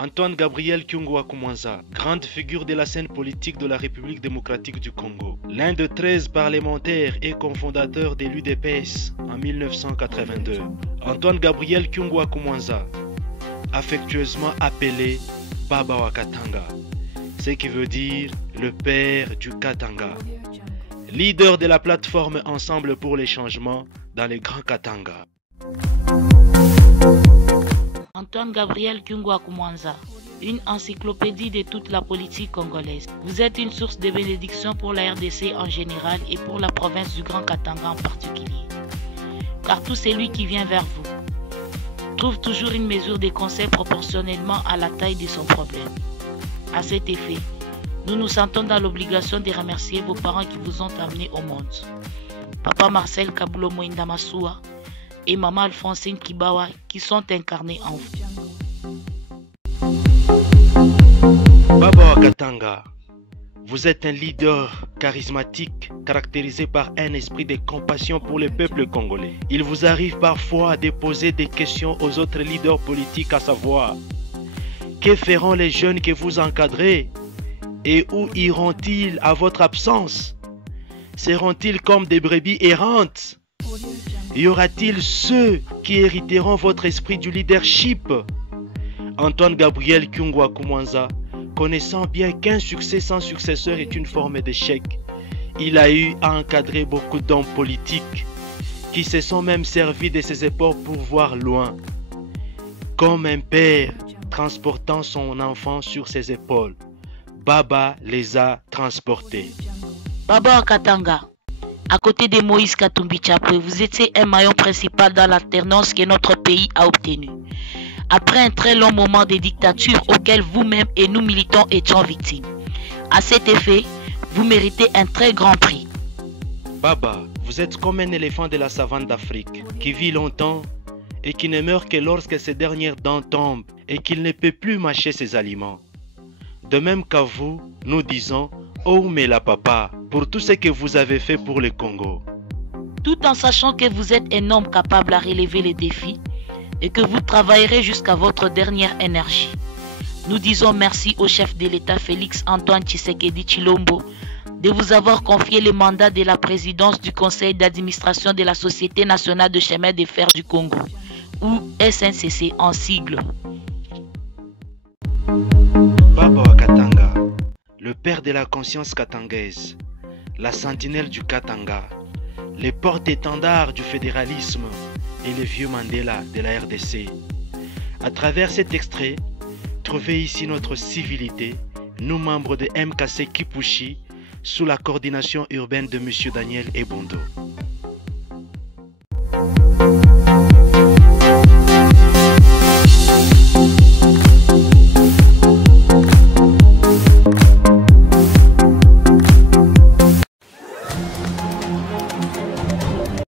Antoine Gabriel Kyungwa Kumwanza, grande figure de la scène politique de la République démocratique du Congo, l'un de 13 parlementaires et cofondateur de l'UDPS en 1982. Antoine Gabriel Kyungwa Kumwanza, affectueusement appelé Baba wa Katanga, ce qui veut dire le père du Katanga. Leader de la plateforme Ensemble pour les changements dans les Grands Katanga. Antoine Gabriel Kyungwa Kumwanza, une encyclopédie de toute la politique congolaise. Vous êtes une source de bénédiction pour la RDC en général et pour la province du Grand Katanga en particulier. Car tout celui qui vient vers vous trouve toujours une mesure de conseil proportionnellement à la taille de son problème. À cet effet, nous nous sentons dans l'obligation de remercier vos parents qui vous ont amenés au monde. Papa Marcel Kabulo Moinda Massoua et Maman Alphonsine Kibawa qui sont incarnés en vous. Baba wa Katanga, vous êtes un leader charismatique caractérisé par un esprit de compassion pour le peuple congolais. Il vous arrive parfois de poser des questions aux autres leaders politiques, à savoir: que feront les jeunes que vous encadrez et où iront-ils à votre absence? Seront-ils comme des brebis errantes? Y aura-t-il ceux qui hériteront votre esprit du leadership? Antoine Gabriel Kyungwa Kumwanza, connaissant bien qu'un succès sans successeur est une forme d'échec, il a eu à encadrer beaucoup d'hommes politiques qui se sont même servis de ses épaules pour voir loin. Comme un père transportant son enfant sur ses épaules, Baba les a transportés. Baba wa Katanga, à côté de Moïse Katumbi Chapwe, vous étiez un maillon principal dans l'alternance que notre pays a obtenue. Après un très long moment de dictature auquel vous-même et nous militants étions victimes. À cet effet, vous méritez un très grand prix. Baba, vous êtes comme un éléphant de la savane d'Afrique, qui vit longtemps et qui ne meurt que lorsque ses dernières dents tombent et qu'il ne peut plus mâcher ses aliments. De même qu'à vous, nous disons Oh Mela Papa pour tout ce que vous avez fait pour le Congo. Tout en sachant que vous êtes un homme capable à relever les défis et que vous travaillerez jusqu'à votre dernière énergie. Nous disons merci au chef de l'État Félix Antoine Tshisekedi Tshilombo de vous avoir confié le mandat de la présidence du conseil d'administration de la Société nationale de chemin de fer du Congo, ou SNCC en sigle. Baba wa Katanga, le père de la conscience katangaise, la sentinelle du Katanga, les porte-étendards du fédéralisme et le vieux Mandela de la RDC. À travers cet extrait, trouvez ici notre civilité, nous membres de MKC Kipushi, sous la coordination urbaine de M. Daniel Ebondo.